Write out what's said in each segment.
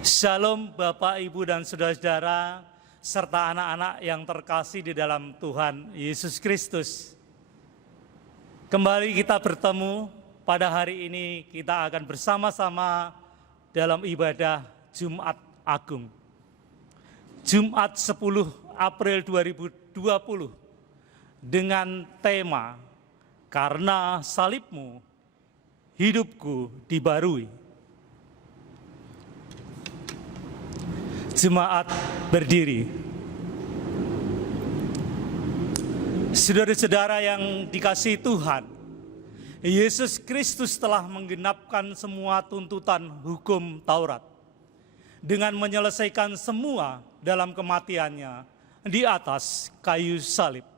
Shalom Bapak, Ibu, dan Saudara-saudara, serta anak-anak yang terkasih di dalam Tuhan Yesus Kristus. Kembali kita bertemu pada hari ini, kita akan bersama-sama dalam ibadah Jumat Agung. Jumat 10 April 2020 dengan tema "Karena salibmu, hidupku dibarui". Jemaat berdiri. Saudara-saudara yang dikasihi Tuhan, Yesus Kristus telah menggenapkan semua tuntutan hukum Taurat dengan menyelesaikan semua dalam kematiannya di atas kayu salib.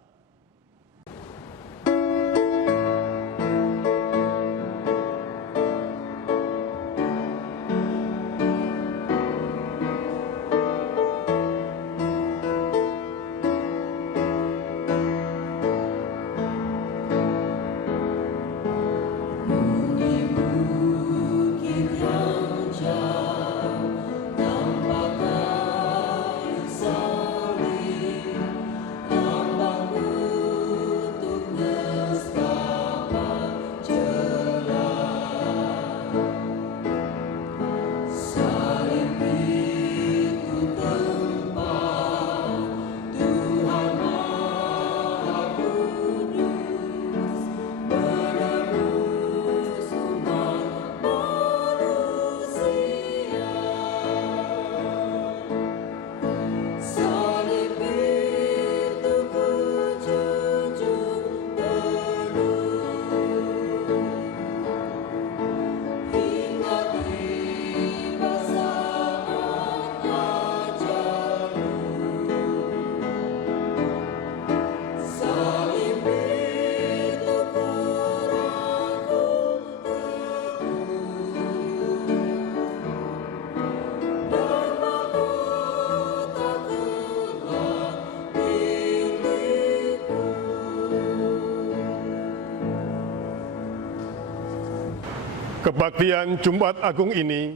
Kebaktian Jumat Agung ini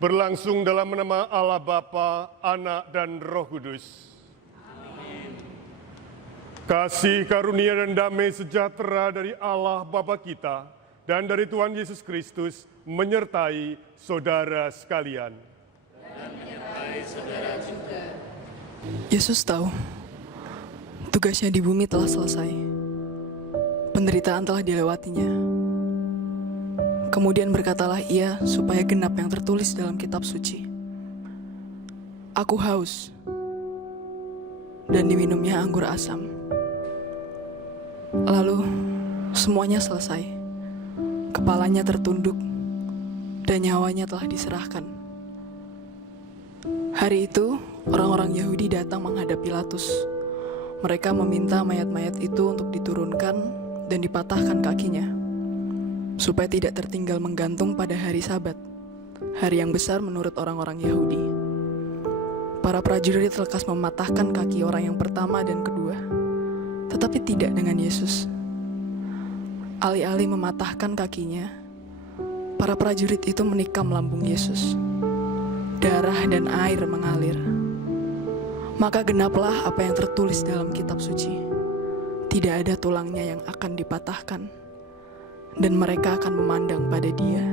berlangsung dalam nama Allah Bapa, Anak, dan Roh Kudus. Amin. Kasih karunia dan damai sejahtera dari Allah Bapa kita dan dari Tuhan Yesus Kristus menyertai saudara sekalian. Dan menyertai saudara juga. Yesus tahu, tugasnya di bumi telah selesai. Penderitaan telah dilewatinya. Kemudian berkatalah ia supaya genap yang tertulis dalam kitab suci. Aku haus, dan diminumnya anggur asam. Lalu semuanya selesai. Kepalanya tertunduk, dan nyawanya telah diserahkan. Hari itu, orang-orang Yahudi datang menghadap Pilatus. Mereka meminta mayat-mayat itu untuk diturunkan dan dipatahkan kakinya, supaya tidak tertinggal menggantung pada hari Sabat, hari yang besar menurut orang-orang Yahudi. Para prajurit lekas mematahkan kaki orang yang pertama dan kedua, tetapi tidak dengan Yesus. Alih-alih mematahkan kakinya, para prajurit itu menikam lambung Yesus. Darah dan air mengalir. Maka genaplah apa yang tertulis dalam kitab suci. Tidak ada tulangnya yang akan dipatahkan, dan mereka akan memandang pada Dia.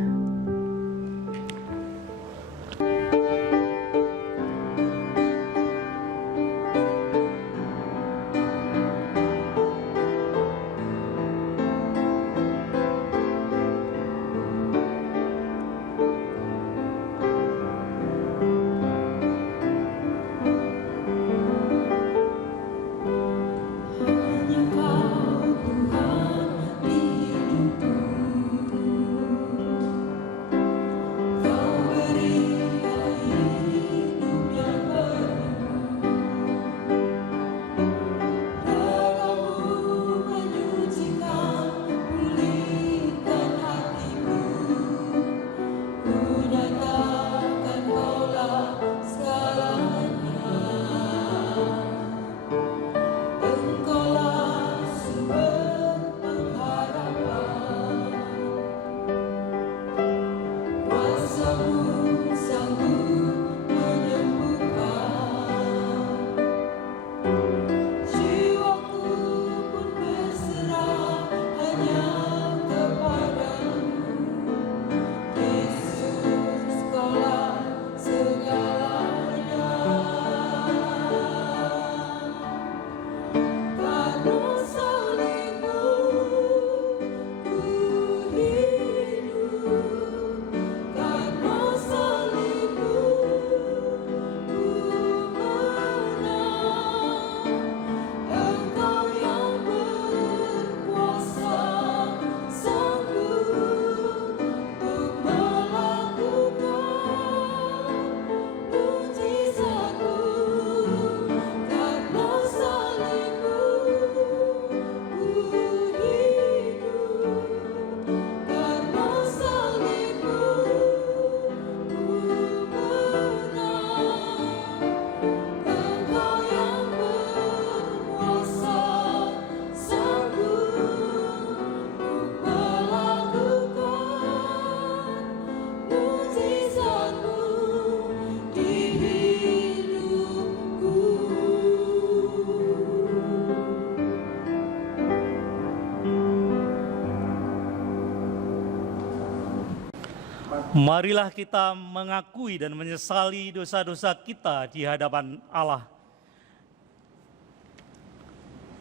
Marilah kita mengakui dan menyesali dosa-dosa kita di hadapan Allah.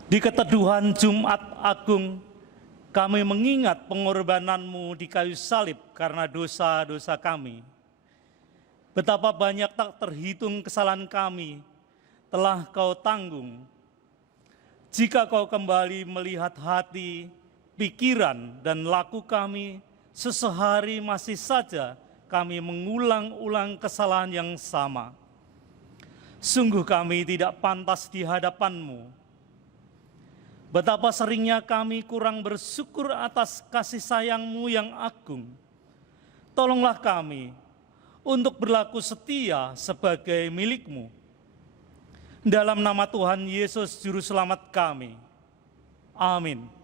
Di keteduhan Jumat Agung, kami mengingat pengorbanan-Mu di kayu salib karena dosa-dosa kami. Betapa banyak tak terhitung kesalahan kami telah Kau tanggung. Jika Kau kembali melihat hati, pikiran, dan laku kami, sesehari masih saja kami mengulang-ulang kesalahan yang sama. Sungguh kami tidak pantas di hadapan-Mu. Betapa seringnya kami kurang bersyukur atas kasih sayang-Mu yang agung. Tolonglah kami untuk berlaku setia sebagai milik-Mu. Dalam nama Tuhan Yesus Juru Selamat kami. Amin.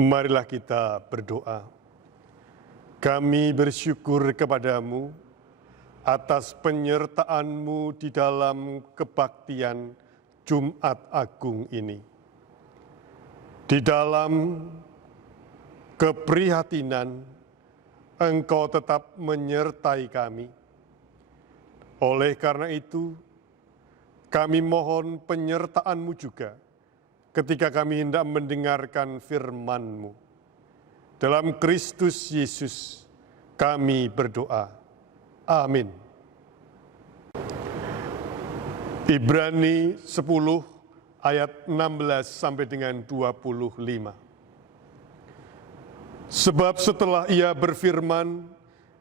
Marilah kita berdoa. Kami bersyukur kepadamu atas penyertaan-Mu di dalam kebaktian Jumat Agung ini. Di dalam keprihatinan, Engkau tetap menyertai kami. Oleh karena itu, kami mohon penyertaan-Mu juga ketika kami hendak mendengarkan firman-Mu. Dalam Kristus Yesus kami berdoa. Amin. Ibrani 10 ayat 16 sampai dengan 25. Sebab setelah Ia berfirman,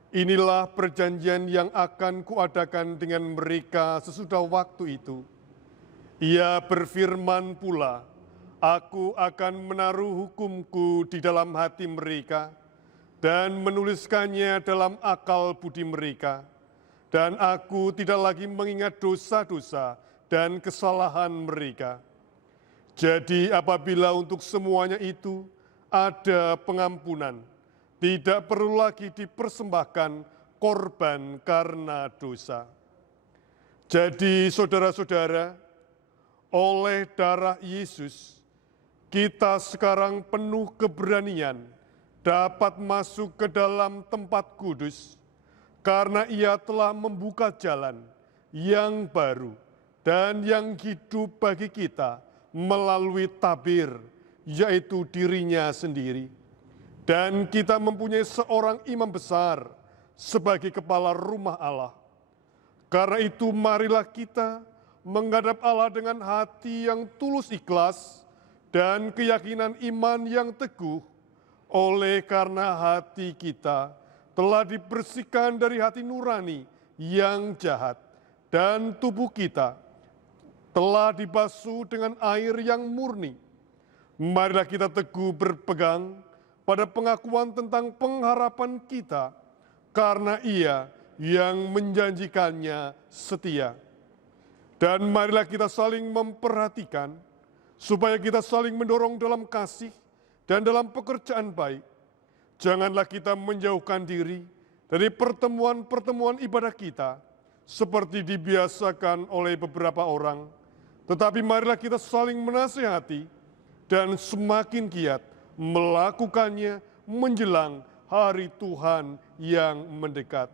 inilah perjanjian yang akan kuadakan dengan mereka sesudah waktu itu. Ia berfirman pula, Aku akan menaruh hukum-Ku di dalam hati mereka dan menuliskannya dalam akal budi mereka. Dan Aku tidak lagi mengingat dosa-dosa dan kesalahan mereka. Jadi apabila untuk semuanya itu ada pengampunan, tidak perlu lagi dipersembahkan korban karena dosa. Jadi saudara-saudara, oleh darah Yesus, kita sekarang penuh keberanian dapat masuk ke dalam tempat kudus karena Ia telah membuka jalan yang baru dan yang hidup bagi kita melalui tabir, yaitu dirinya sendiri. Dan kita mempunyai seorang imam besar sebagai kepala rumah Allah. Karena itu marilah kita menghadap Allah dengan hati yang tulus ikhlas, dan keyakinan iman yang teguh, oleh karena hati kita telah dibersihkan dari hati nurani yang jahat, dan tubuh kita telah dibasuh dengan air yang murni. Marilah kita teguh berpegang pada pengakuan tentang pengharapan kita, karena Ia yang menjanjikannya setia. Dan marilah kita saling memperhatikan, supaya kita saling mendorong dalam kasih dan dalam pekerjaan baik. Janganlah kita menjauhkan diri dari pertemuan-pertemuan ibadah kita, seperti dibiasakan oleh beberapa orang, tetapi marilah kita saling menasihati dan semakin giat melakukannya menjelang hari Tuhan yang mendekat.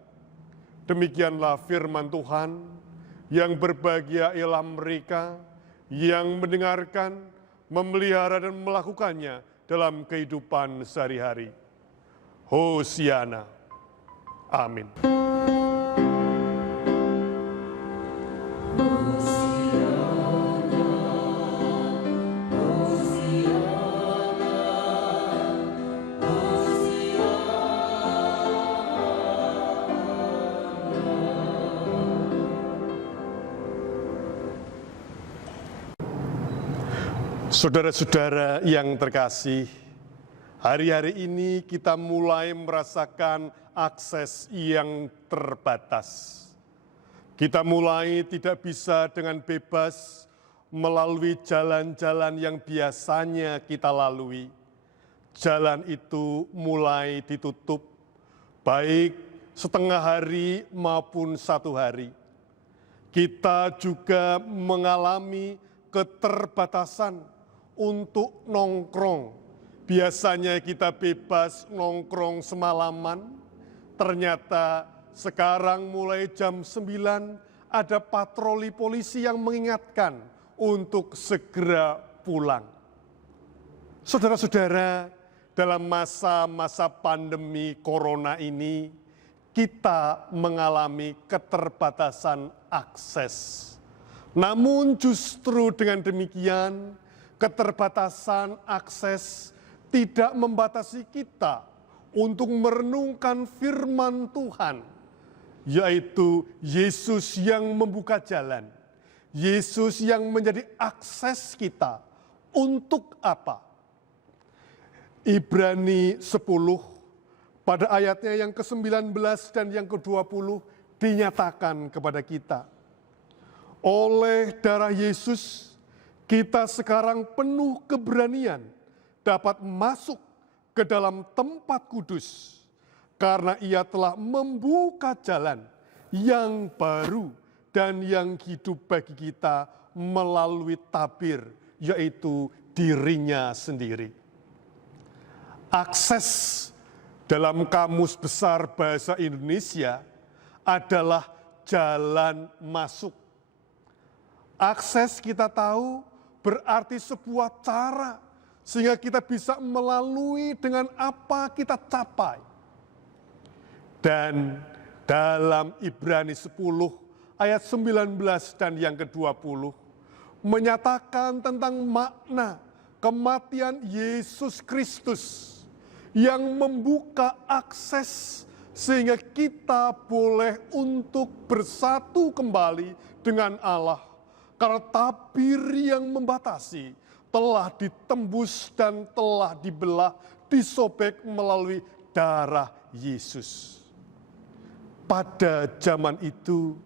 Demikianlah firman Tuhan. Yang berbahagia ialah mereka yang mendengarkan, memelihara dan melakukannya dalam kehidupan sehari-hari. Hosiana. Amin. Saudara-saudara yang terkasih, hari-hari ini kita mulai merasakan akses yang terbatas. Kita mulai tidak bisa dengan bebas melalui jalan-jalan yang biasanya kita lalui. Jalan itu mulai ditutup, baik setengah hari maupun satu hari. Kita juga mengalami keterbatasan untuk nongkrong. Biasanya kita bebas nongkrong semalaman, ternyata sekarang mulai jam 9 ada patroli polisi yang mengingatkan untuk segera pulang. Saudara-saudara, dalam masa-masa pandemi corona ini, kita mengalami keterbatasan akses. Namun justru dengan demikian, keterbatasan akses tidak membatasi kita untuk merenungkan firman Tuhan, yaitu Yesus yang membuka jalan, Yesus yang menjadi akses kita. Untuk apa? Ibrani 10 pada ayatnya yang ke-19 dan yang ke-20 dinyatakan kepada kita. Oleh darah Yesus, kita sekarang penuh keberanian dapat masuk ke dalam tempat kudus, karena Ia telah membuka jalan yang baru dan yang hidup bagi kita melalui tabir, yaitu dirinya sendiri. Akses dalam Kamus Besar Bahasa Indonesia adalah jalan masuk. Akses kita tahu berarti sebuah cara sehingga kita bisa melalui dengan apa kita capai. Dan dalam Ibrani 10 ayat 19 dan yang ke-20 menyatakan tentang makna kematian Yesus Kristus yang membuka akses sehingga kita boleh untuk bersatu kembali dengan Allah. Karena tabir yang membatasi telah ditembus dan telah dibelah, disobek melalui darah Yesus. Pada zaman itu,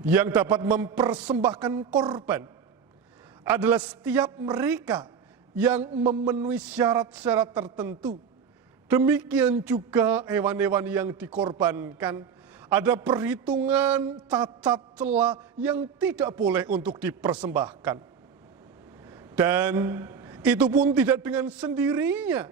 yang dapat mempersembahkan korban adalah setiap mereka yang memenuhi syarat-syarat tertentu. Demikian juga hewan-hewan yang dikorbankan. Ada perhitungan cacat celah yang tidak boleh untuk dipersembahkan. Dan itu pun tidak dengan sendirinya.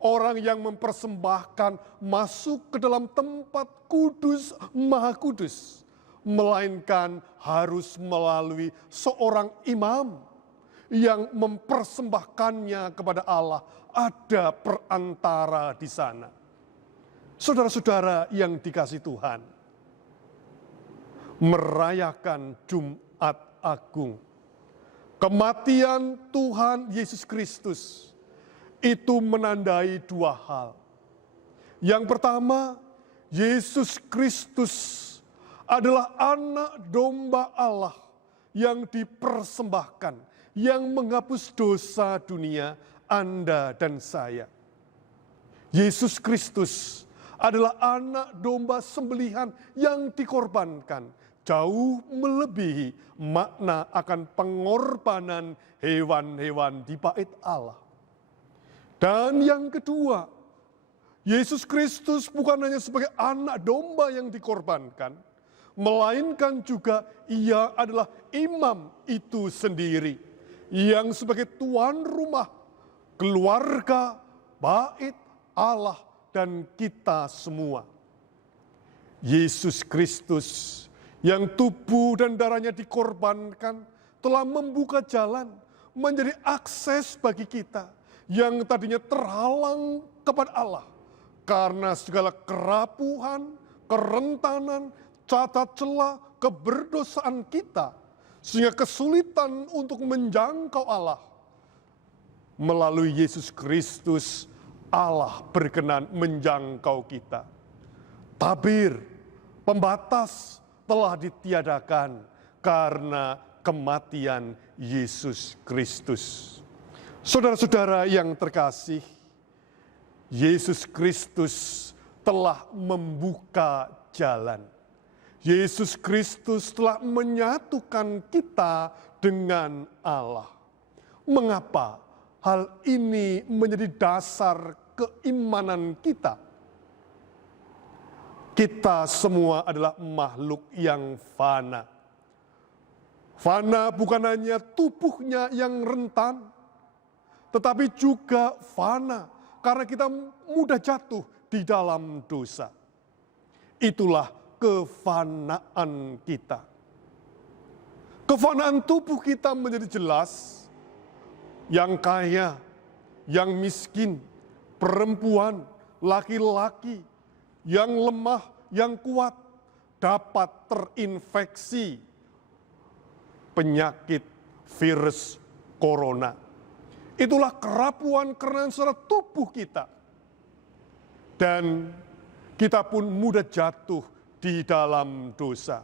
Orang yang mempersembahkan masuk ke dalam tempat kudus, maha kudus. Melainkan harus melalui seorang imam yang mempersembahkannya kepada Allah. Ada perantara di sana. Saudara-saudara yang dikasihi Tuhan, merayakan Jumat Agung Kematian Tuhan Yesus Kristus itu menandai dua hal. Yang pertama, Yesus Kristus adalah anak domba Allah yang dipersembahkan, yang menghapus dosa dunia Anda dan saya. Yesus Kristus adalah anak domba sembelihan yang dikorbankan, jauh melebihi makna akan pengorbanan hewan-hewan di bait Allah. Dan yang kedua, Yesus Kristus bukan hanya sebagai anak domba yang dikorbankan, melainkan juga ia adalah imam itu sendiri, yang sebagai tuan rumah, keluarga, bait Allah dan kita semua. Yesus Kristus yang tubuh dan darahnya dikorbankan telah membuka jalan menjadi akses bagi kita yang tadinya terhalang kepada Allah karena segala kerapuhan, kerentanan, cacat celah, keberdosaan kita, sehingga kesulitan untuk menjangkau Allah. Melalui Yesus Kristus, Allah berkenan menjangkau kita. Tabir, pembatas telah ditiadakan karena kematian Yesus Kristus. Saudara-saudara yang terkasih, Yesus Kristus telah membuka jalan. Yesus Kristus telah menyatukan kita dengan Allah. Mengapa hal ini menjadi dasar keimanan kita? Kita semua adalah makhluk yang fana. Fana bukan hanya tubuhnya yang rentan, tetapi juga fana karena kita mudah jatuh di dalam dosa. Itulah kefanaan kita. Kefanaan tubuh kita menjadi jelas. Yang kaya, yang miskin, perempuan, laki-laki, yang lemah, yang kuat, dapat terinfeksi penyakit virus corona. Itulah kerapuan-kerapuan secara tubuh kita. Dan kita pun mudah jatuh di dalam dosa.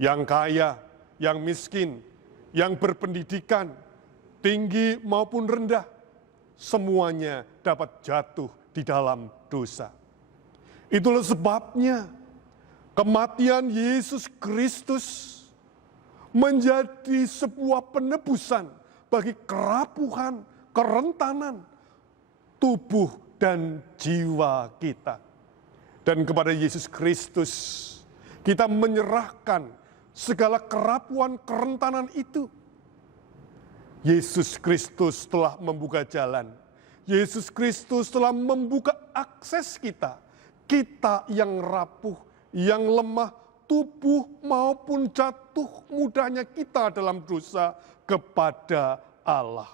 Yang kaya, yang miskin, yang berpendidikan, tinggi maupun rendah, semuanya dapat jatuh di dalam dosa. Itulah sebabnya kematian Yesus Kristus menjadi sebuah penebusan bagi kerapuhan, kerentanan tubuh dan jiwa kita. Dan kepada Yesus Kristus kita menyerahkan segala kerapuan, kerentanan itu. Yesus Kristus telah membuka jalan. Yesus Kristus telah membuka akses kita. Kita yang rapuh, yang lemah, tubuh maupun jatuh mudahnya kita dalam dosa kepada Allah.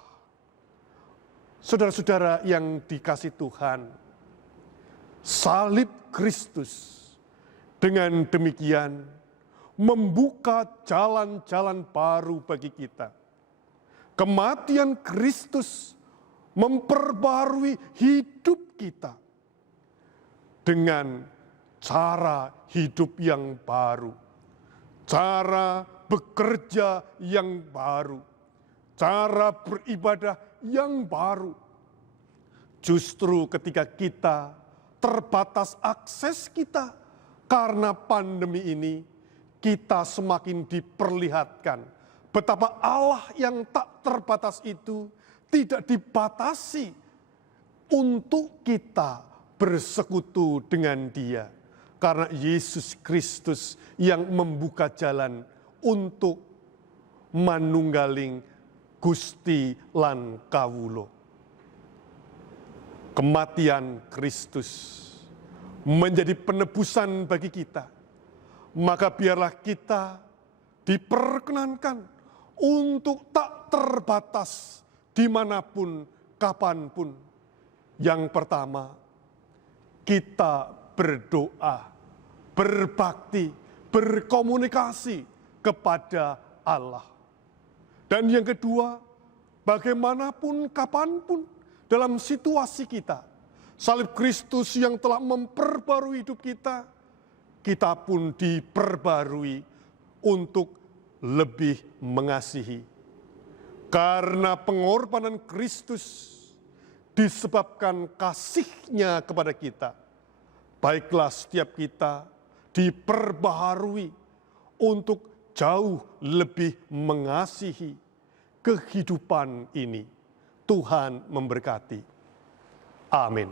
Saudara-saudara yang dikasihi Tuhan, salib Kristus dengan demikian membuka jalan-jalan baru bagi kita. Kematian Kristus memperbarui hidup kita dengan cara hidup yang baru, cara bekerja yang baru, cara beribadah yang baru. Justru ketika kita terbatas akses kita karena pandemi ini, kita semakin diperlihatkan betapa Allah yang tak terbatas itu tidak dibatasi untuk kita bersekutu dengan Dia. Karena Yesus Kristus yang membuka jalan untuk manunggaling Gusti lan kawulo. Kematian Kristus menjadi penebusan bagi kita. Maka biarlah kita diperkenankan untuk tak terbatas dimanapun, kapanpun. Yang pertama, kita berdoa, berbakti, berkomunikasi kepada Allah. Dan yang kedua, bagaimanapun, kapanpun, dalam situasi kita, salib Kristus yang telah memperbarui hidup kita, kita pun diperbarui untuk lebih mengasihi. Karena pengorbanan Kristus disebabkan kasih-Nya kepada kita, baiklah setiap kita diperbaharui untuk jauh lebih mengasihi kehidupan ini. Tuhan memberkati. Amin.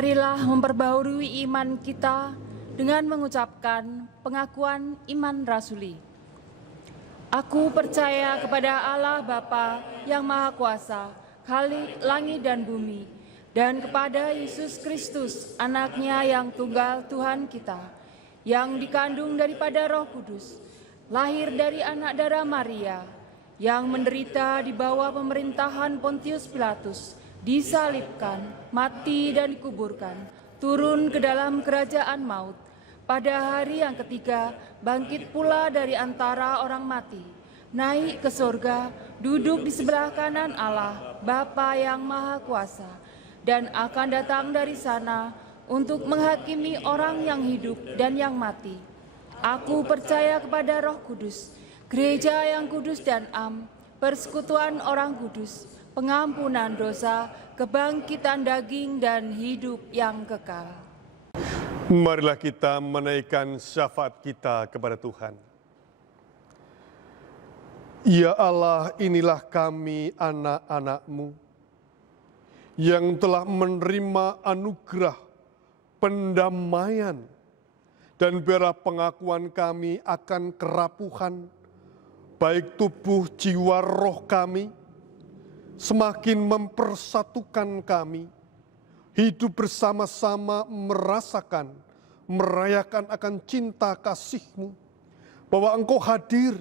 Marilah memperbaharui iman kita dengan mengucapkan pengakuan iman rasuli. Aku percaya kepada Allah Bapa yang Maha Kuasa, Khalik langit dan bumi, dan kepada Yesus Kristus, anaknya yang tunggal Tuhan kita, yang dikandung daripada Roh Kudus, lahir dari anak darah Maria, yang menderita di bawah pemerintahan Pontius Pilatus, disalibkan, mati dan dikuburkan, turun ke dalam kerajaan maut. Pada hari yang ketiga, bangkit pula dari antara orang mati, naik ke sorga, duduk di sebelah kanan Allah, Bapa yang Maha Kuasa, dan akan datang dari sana untuk menghakimi orang yang hidup dan yang mati. Aku percaya kepada Roh Kudus, gereja yang kudus dan am, persekutuan orang kudus, pengampunan dosa, kebangkitan daging dan hidup yang kekal. Marilah kita menaikkan syafaat kita kepada Tuhan. Ya Allah, inilah kami anak-anak-Mu yang telah menerima anugerah pendamaian dan biarlah pengakuan kami akan kerapuhan, baik tubuh, jiwa, roh kami, semakin mempersatukan kami, hidup bersama-sama merayakan akan cinta kasih-Mu, bahwa Engkau hadir,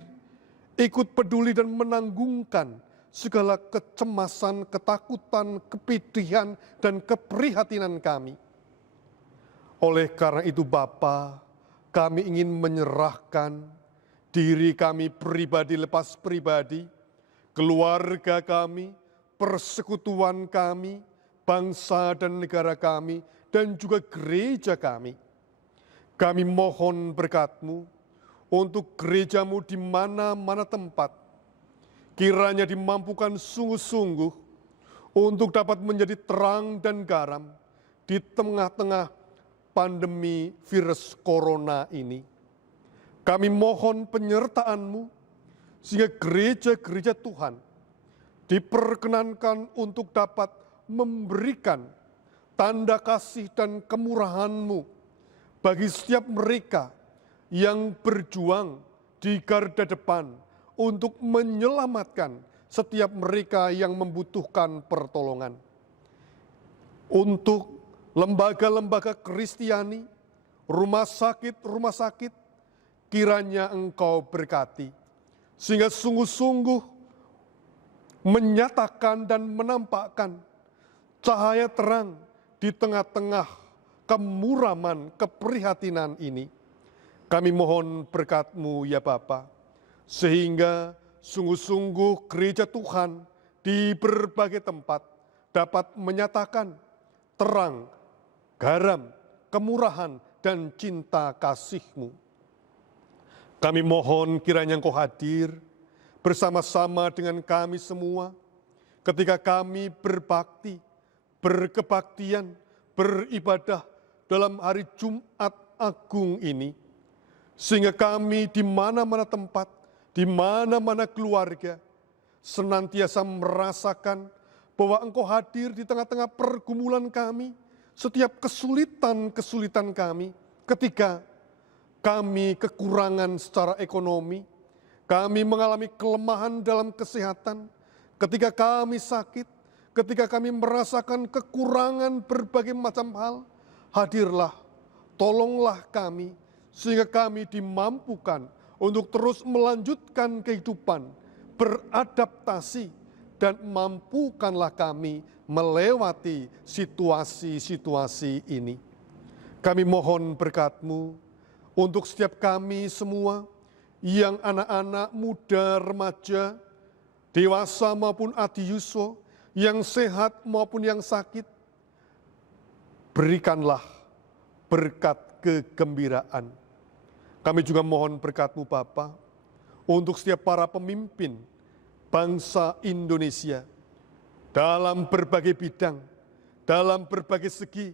ikut peduli dan menanggungkan segala kecemasan, ketakutan, kepedihan, dan keprihatinan kami. Oleh karena itu Bapa, kami ingin menyerahkan diri kami pribadi lepas pribadi, keluarga kami, persekutuan kami, bangsa dan negara kami, dan juga gereja kami. Kami mohon berkat-Mu untuk gereja-Mu di mana-mana tempat. Kiranya dimampukan sungguh-sungguh untuk dapat menjadi terang dan garam di tengah-tengah pandemi virus corona ini. Kami mohon penyertaan-Mu sehingga gereja-gereja Tuhan diperkenankan untuk dapat memberikan tanda kasih dan kemurahan-Mu bagi setiap mereka yang berjuang di garda depan untuk menyelamatkan setiap mereka yang membutuhkan pertolongan. Untuk lembaga-lembaga Kristiani, rumah sakit, kiranya Engkau berkati, sehingga sungguh-sungguh menyatakan dan menampakkan cahaya terang di tengah-tengah kemuraman, keprihatinan ini. Kami mohon berkat-Mu ya Bapa, sehingga sungguh-sungguh gereja Tuhan di berbagai tempat dapat menyatakan terang, garam, kemurahan, dan cinta kasih-Mu. Kami mohon kiranya Engkau hadir bersama-sama dengan kami semua ketika kami berbakti, berkebaktian, beribadah dalam hari Jumat Agung ini, sehingga kami di mana-mana tempat, di mana-mana keluarga, senantiasa merasakan bahwa Engkau hadir di tengah-tengah pergumulan kami, setiap kesulitan-kesulitan kami, ketika kami kekurangan secara ekonomi, kami mengalami kelemahan dalam kesehatan, ketika kami sakit, ketika kami merasakan kekurangan berbagai macam hal, hadirlah, tolonglah kami, sehingga kami dimampukan untuk terus melanjutkan kehidupan, beradaptasi, dan mampukanlah kami melewati situasi-situasi ini. Kami mohon berkat-Mu untuk setiap kami semua, yang anak-anak, muda, remaja, dewasa maupun adiuso, yang sehat maupun yang sakit, berikanlah berkat kegembiraan. Kami juga mohon berkat-Mu Bapa, untuk setiap para pemimpin bangsa Indonesia, dalam berbagai bidang, dalam berbagai segi,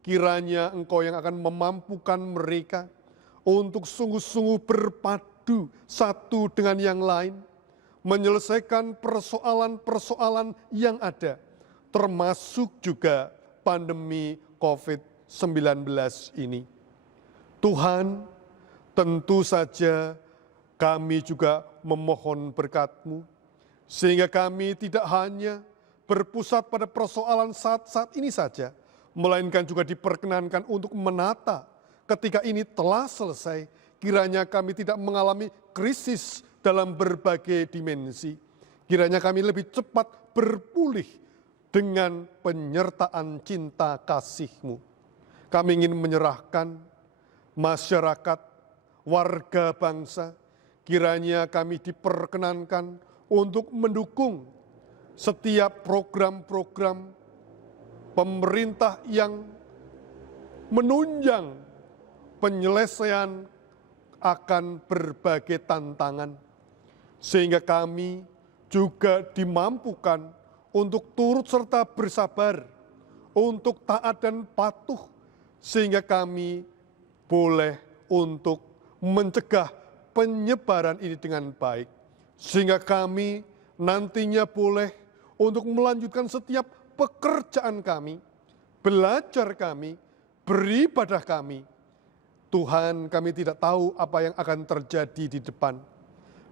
kiranya Engkau yang akan memampukan mereka untuk sungguh-sungguh berpadu satu dengan yang lain, menyelesaikan persoalan-persoalan yang ada, termasuk juga pandemi COVID-19 ini. Tuhan, tentu saja kami juga memohon berkat-Mu, sehingga kami tidak hanya berpusat pada persoalan saat-saat ini saja, melainkan juga diperkenankan untuk menata ketika ini telah selesai. Kiranya kami tidak mengalami krisis dalam berbagai dimensi. Kiranya kami lebih cepat berpulih dengan penyertaan cinta kasih-Mu. Kami ingin menyerahkan masyarakat, warga bangsa, kiranya kami diperkenankan untuk mendukung setiap program-program pemerintah yang menunjang penyelesaian akan berbagai tantangan, sehingga kami juga dimampukan untuk turut serta bersabar, untuk taat dan patuh, sehingga kami boleh untuk mencegah penyebaran ini dengan baik, sehingga kami nantinya boleh untuk melanjutkan setiap pekerjaan kami, belajar kami, beribadah kami. Tuhan, kami tidak tahu apa yang akan terjadi di depan.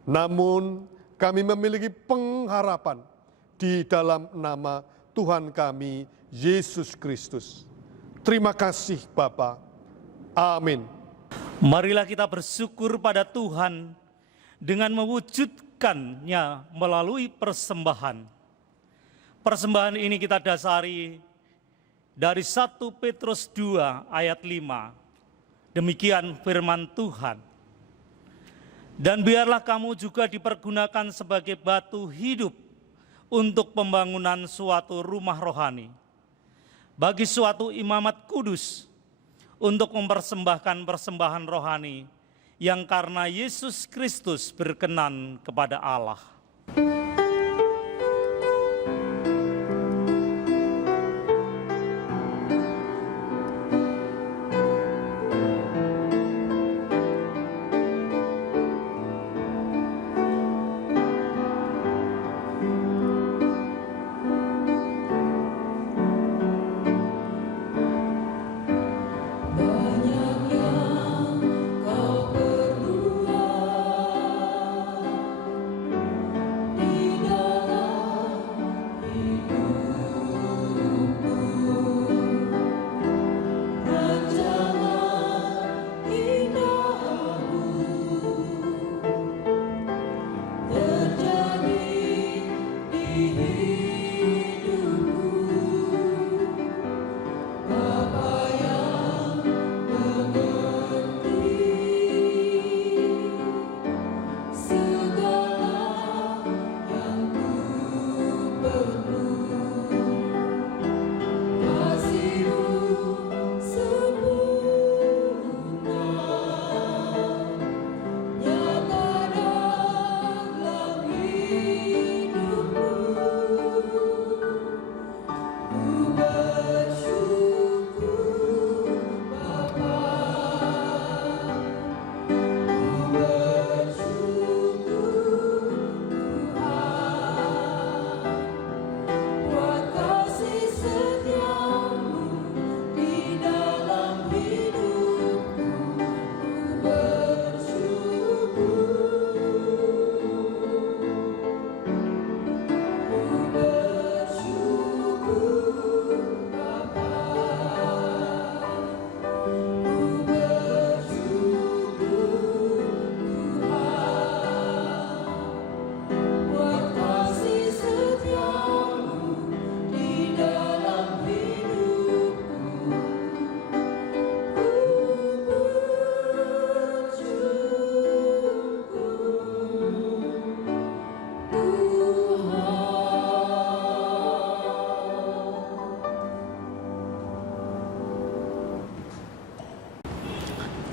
Namun kami memiliki pengharapan di dalam nama Tuhan kami, Yesus Kristus. Terima kasih Bapa. Amin. Marilah kita bersyukur pada Tuhan dengan mewujudkannya melalui persembahan. Persembahan ini kita dasari dari 1 Petrus 2 ayat 5. Demikian firman Tuhan. Dan biarlah kamu juga dipergunakan sebagai batu hidup untuk pembangunan suatu rumah rohani, bagi suatu imamat kudus, untuk mempersembahkan persembahan rohani yang karena Yesus Kristus berkenan kepada Allah.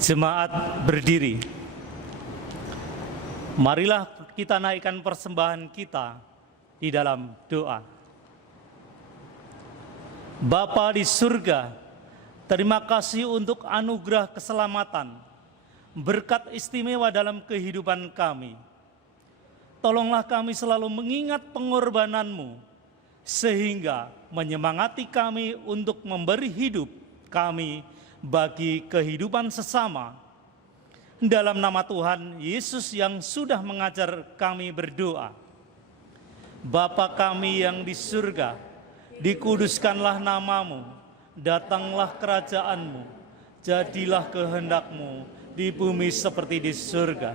Jemaat berdiri. Marilah kita naikkan persembahan kita di dalam doa. Bapa di surga, terima kasih untuk anugerah keselamatan, berkat istimewa dalam kehidupan kami. Tolonglah kami selalu mengingat pengorbanan-Mu, sehingga menyemangati kami untuk memberi hidup kami bagi kehidupan sesama. Dalam nama Tuhan Yesus yang sudah mengajar kami berdoa. Bapa kami yang di surga, dikuduskanlah namamu, datanglah kerajaanmu, jadilah kehendak-Mu di bumi seperti di surga.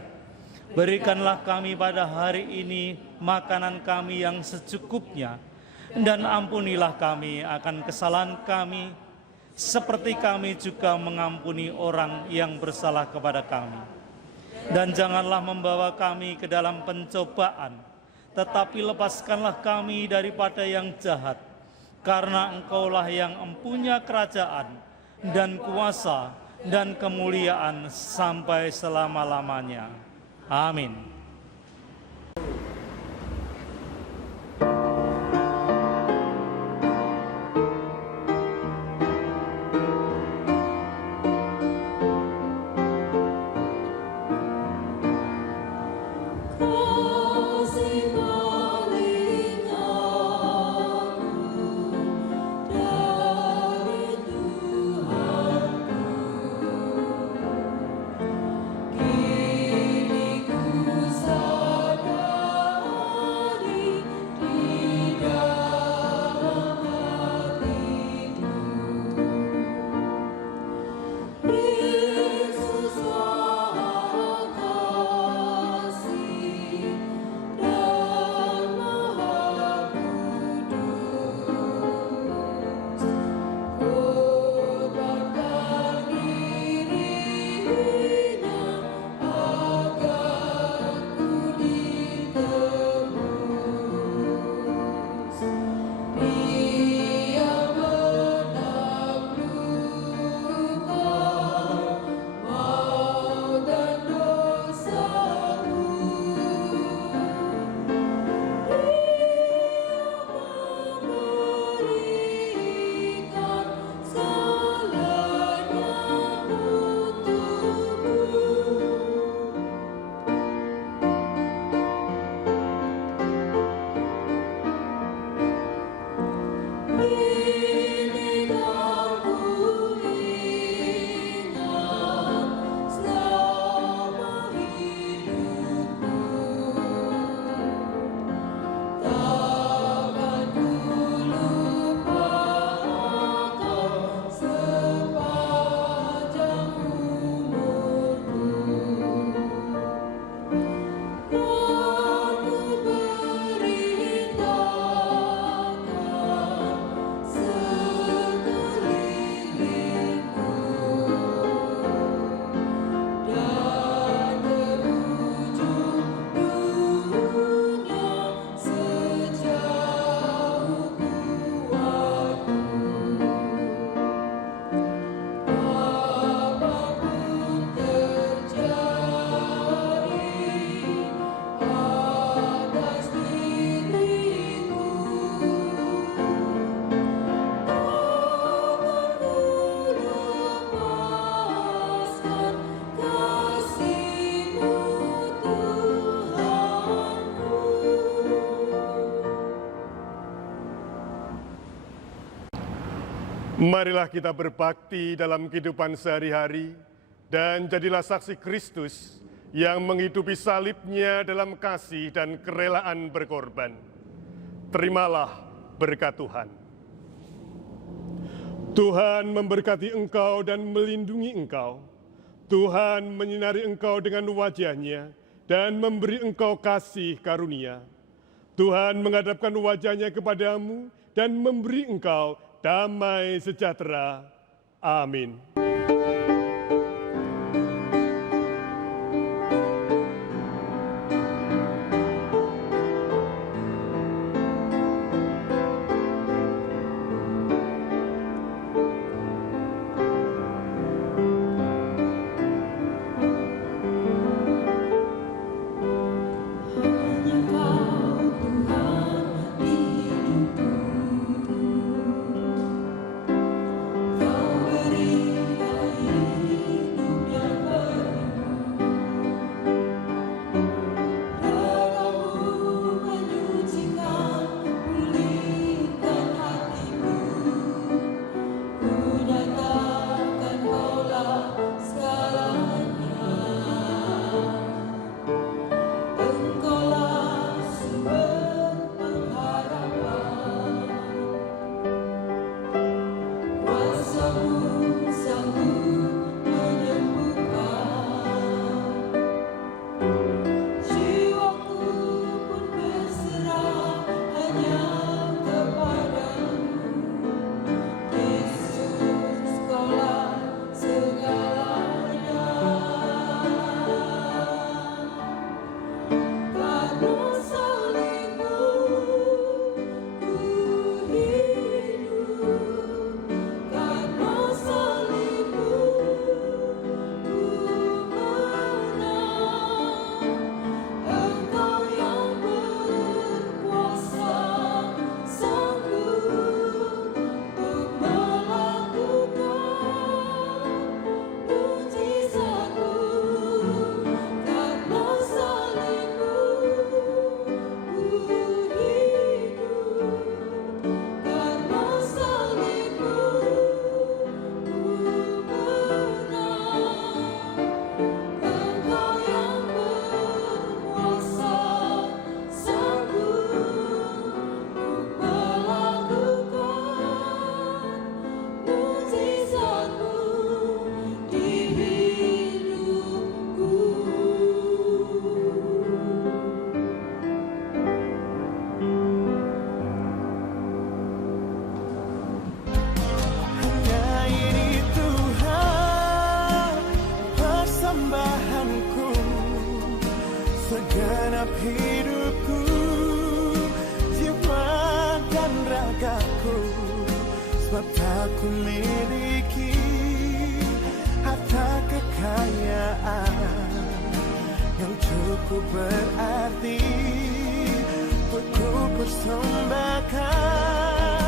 Berikanlah kami pada hari ini makanan kami yang secukupnya, dan ampunilah kami akan kesalahan kami, seperti kami juga mengampuni orang yang bersalah kepada kami. Dan janganlah membawa kami ke dalam pencobaan, tetapi lepaskanlah kami daripada yang jahat, karena Engkaulah yang empunya kerajaan dan kuasa dan kemuliaan sampai selama-lamanya. Amin. Marilah kita berbakti dalam kehidupan sehari-hari dan jadilah saksi Kristus yang menghidupi salibnya dalam kasih dan kerelaan berkorban. Terimalah berkat Tuhan. Tuhan memberkati engkau dan melindungi engkau. Tuhan menyinari engkau dengan wajah-Nya dan memberi engkau kasih karunia. Tuhan menghadapkan wajah-Nya kepadamu dan memberi engkau damai sejahtera. Amin. Kau berikan segenap hidupku, jiwa dan ragaku, sebab tak ku miliki harta kekayaan yang cukup berarti untuk ku persembahkan